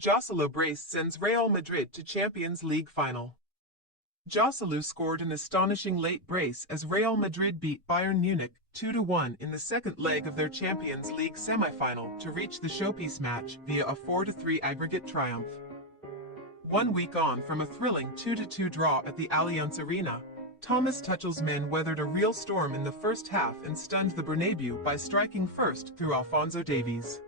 Joselu brace sends Real Madrid to Champions League final. Joselu scored an astonishing late brace as Real Madrid beat Bayern Munich 2-1 in the second leg of their Champions League semi-final to reach the showpiece match via a 4-3 aggregate triumph. 1 week on from a thrilling 2-2 draw at the Allianz Arena, Thomas Tuchel's men weathered a real storm in the first half and stunned the Bernabeu by striking first through Alphonso Davies.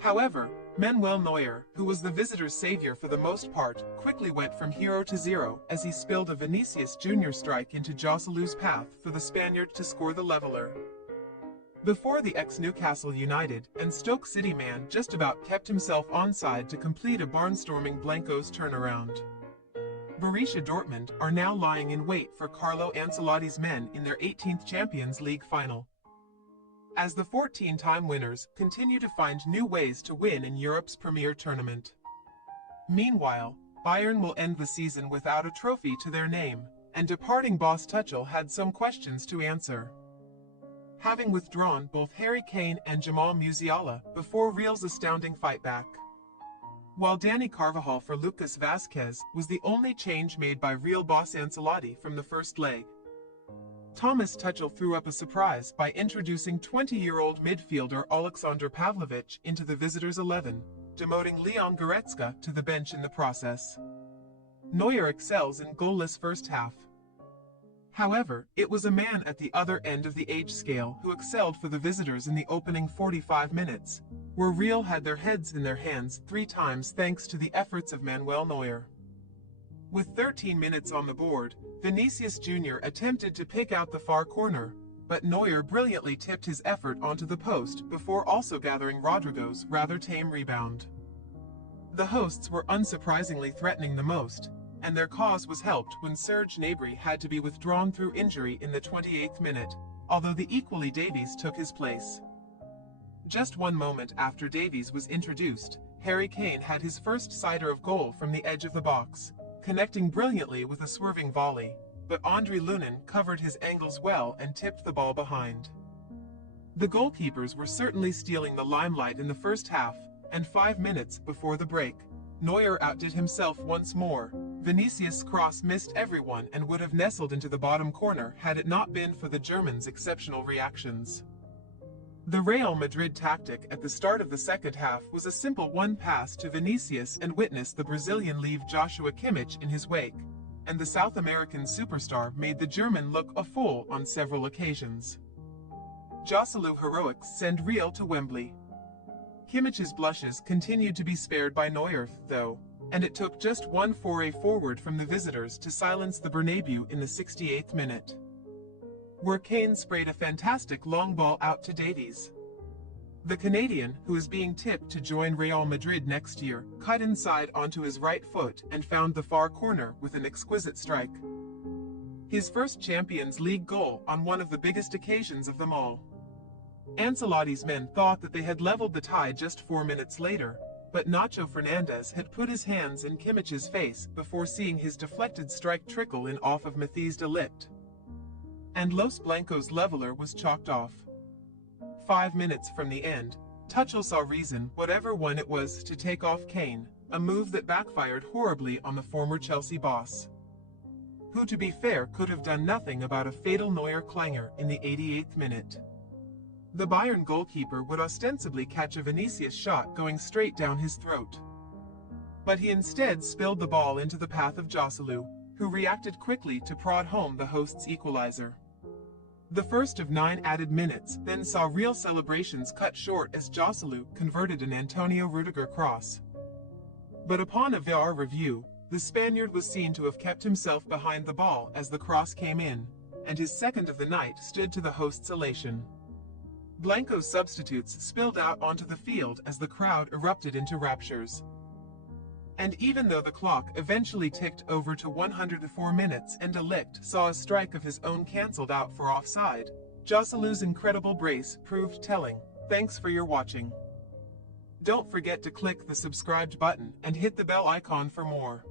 However, Manuel Neuer, who was the visitors' savior for the most part, quickly went from hero to zero as he spilled a Vinicius Jr. strike into Joselu's path for the Spaniard to score the leveler. Before the ex-Newcastle United and Stoke City man just about kept himself onside to complete a barnstorming Blanco's turnaround. Borussia Dortmund are now lying in wait for Carlo Ancelotti's men in their 18th Champions League final, as the 14-time winners continue to find new ways to win in Europe's premier tournament. Meanwhile, Bayern will end the season without a trophy to their name, and departing boss Tuchel had some questions to answer, having withdrawn both Harry Kane and Jamal Musiala before Real's astounding fight back. While Dani Carvajal for Lucas Vazquez was the only change made by Real boss Ancelotti from the first leg, Thomas Tuchel threw up a surprise by introducing 20-year-old midfielder Aleksandar Pavlovic into the visitors' 11, demoting Leon Goretzka to the bench in the process. Neuer excels in goalless first half. However, it was a man at the other end of the age scale who excelled for the visitors in the opening 45 minutes, where Real had their heads in their hands 3 times thanks to the efforts of Manuel Neuer. With 13 minutes on the board, Vinicius Jr. attempted to pick out the far corner, but Neuer brilliantly tipped his effort onto the post before also gathering Rodrigo's rather tame rebound. The hosts were unsurprisingly threatening the most, and their cause was helped when Serge Gnabry had to be withdrawn through injury in the 28th minute, although the equally Davies took his place. Just 1 moment after Davies was introduced, Harry Kane had his first sighter of goal from the edge of the box, connecting brilliantly with a swerving volley, but Andre Lunin covered his angles well and tipped the ball behind. The goalkeepers were certainly stealing the limelight in the first half, and 5 minutes before the break, Neuer outdid himself once more. Vinicius' cross missed everyone and would have nestled into the bottom corner had it not been for the Germans' exceptional reactions. The Real Madrid tactic at the start of the second half was a simple one pass to Vinicius and witness the Brazilian leave Joshua Kimmich in his wake, and the South American superstar made the German look a fool on several occasions. Joselu heroics send Real to Wembley. Kimmich's blushes continued to be spared by Neuer, though, and it took just one foray forward from the visitors to silence the Bernabeu in the 68th minute, where Kane sprayed a fantastic long ball out to Davies. The Canadian, who is being tipped to join Real Madrid next year, cut inside onto his right foot and found the far corner with an exquisite strike. His first Champions League goal on one of the biggest occasions of them all. Ancelotti's men thought that they had leveled the tie just 4 minutes later, but Nacho Fernandez had put his hands in Kimmich's face before seeing his deflected strike trickle in off of Matthijs de Ligt, and Los Blancos' leveler was chalked off. 5 minutes from the end, Tuchel saw reason, whatever one it was, to take off Kane, a move that backfired horribly on the former Chelsea boss, who to be fair could have done nothing about a fatal Neuer clanger in the 88th minute. The Bayern goalkeeper would ostensibly catch a Vinicius shot going straight down his throat, but he instead spilled the ball into the path of Joselu, who reacted quickly to prod home the hosts' equalizer. The first of 9 added minutes then saw Real celebrations cut short as Joselu converted an Antonio Rudiger cross. But upon a VAR review, the Spaniard was seen to have kept himself behind the ball as the cross came in, and his second of the night stood to the hosts' elation. Blanco's substitutes spilled out onto the field as the crowd erupted into raptures. And even though the clock eventually ticked over to 104 minutes and de Ligt saw a strike of his own cancelled out for offside, Joselu's incredible brace proved telling. Thanks for your watching. Don't forget to click the subscribed button and hit the bell icon for more.